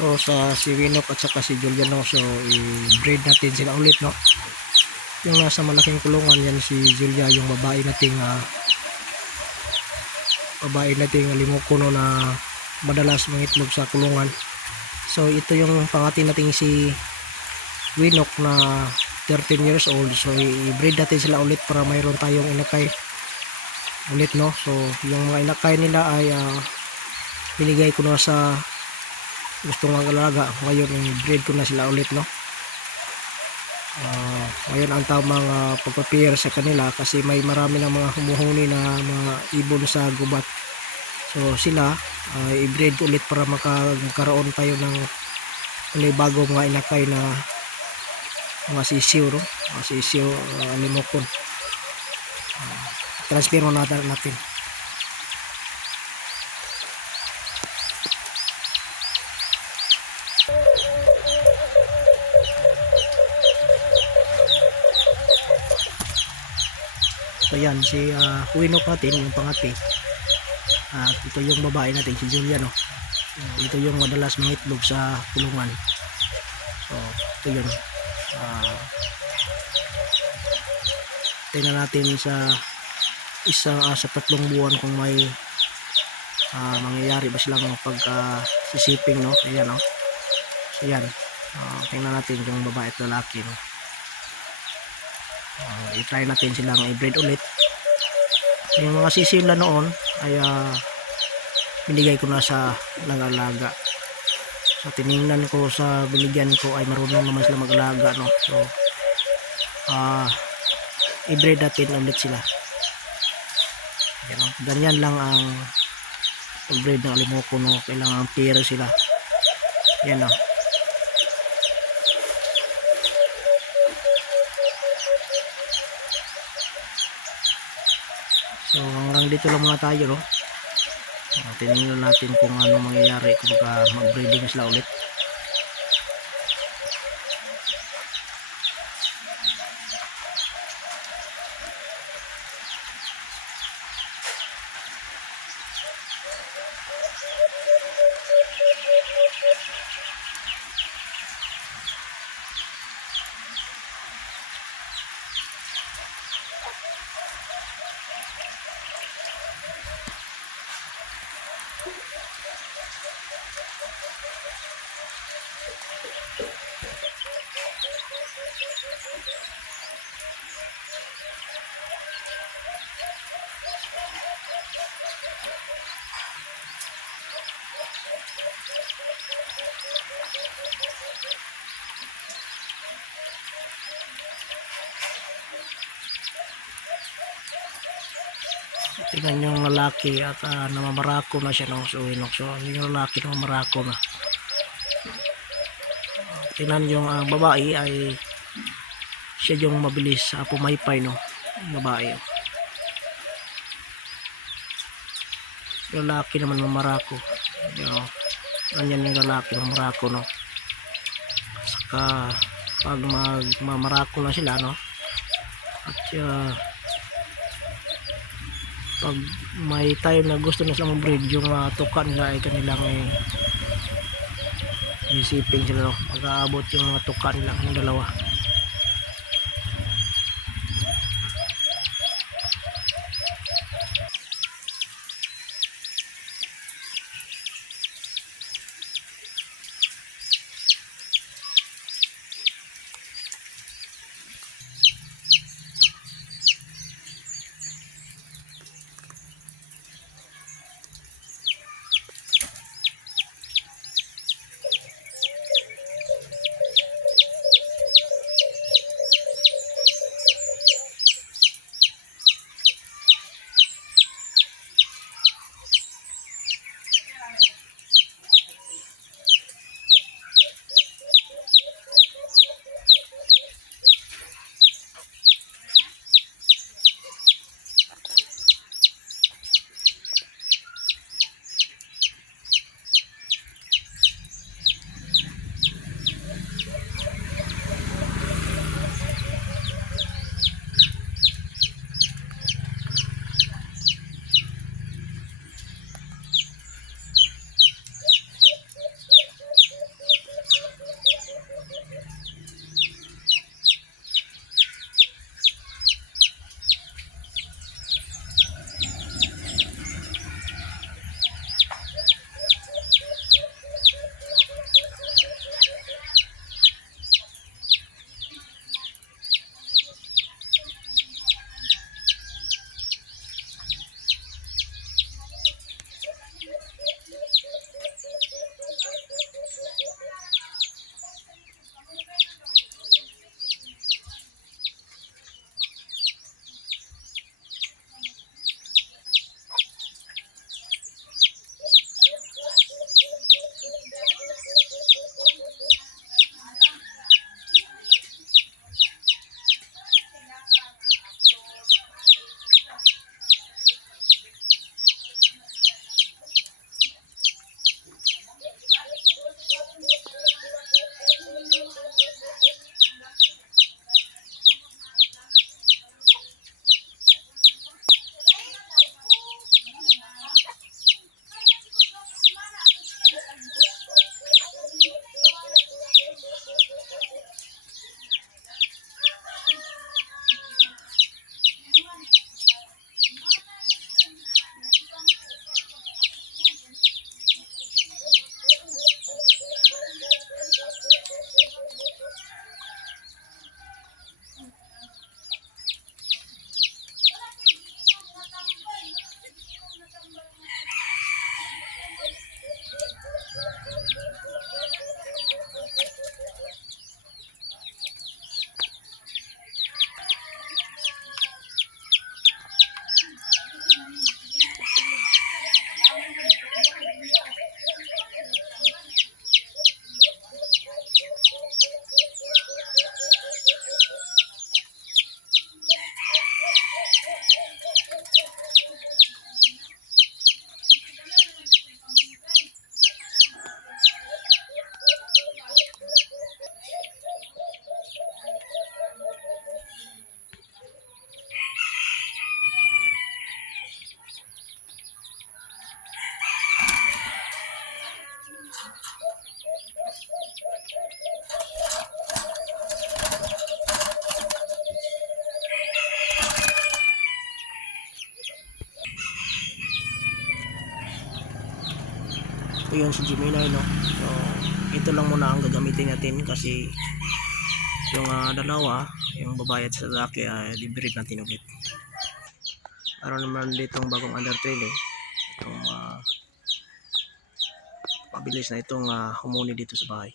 So sa si Winok at saka si Juliano, so i-breed natin sila ulit, no. Yung nasa malaking kulungan yan si Julia, yung babae nating limuko, no, na madalas mangitlog sa kulungan. So ito yung pangati nating si Winok na 13 years old. So i-breed natin sila ulit para mayroon tayong inakay ulit, no. So yung mga inakay nila ay binigay ko na sa gustong mag-alaga. Ngayon i-breed ko na sila ulit, no. Ngayon ang tamang pag-prepare sa kanila kasi may marami na mga humuhuni na mga ibon sa gubat. So sila i-breed ulit para magkaroon tayo ng bagong mga inakay na mga sisiw, no? Mga sisiw, limokon. Transfer mo natin. So yan, si Winok natin, yung pangati. At ito yung babae natin, si Julia, no? Ito yung madalas mangitlog sa kulungan. So ito yun. Tingnan natin sa sa 3 buwan kung may mangyayari ba silang sisiping, no? Ayan, no? So yan, tingnan natin kung babae at lalaki, no? I-try natin silang i-breed ulit. Yung mga sisila noon ay binigay ko na sa nag-alaga. So tiningnan ko sa binigyan ko ay marunong naman sila mag-alaga, no? So i-breed natin ulit sila. Yan, ganyan lang ang pag-breed ng alimoko, no? Kailangan pair sila. Yan, no? So hanggang dito lang muna tayo, no? Tinignan natin kung ano mangyayari kung mag-breeding sila ulit. Tingnan yung lalaki at namamarako na siya, no? So yung lalaki namamarako na. Tingnan yung babae ay siya yung mabilis pumaypay, no? Yung babae. Yung lalaki naman mamarako. Ganyan yung lalaki mamarako, no? Saka pag mamarako na sila, no? At pag may time na gusto na silang mag-breed, yung tuka nila ay kanilang isipin sila, no? Pag-aabot yung mga tuka nila ng dalawa. Ito yun si Gemini, no? So ito lang muna ang gagamitin natin kasi yung dalawa, yung babae at sa lalaki, i-breed natin ulit. Ano naman ditong bagong undertail itong mabilis na itong humuni dito sa bahay.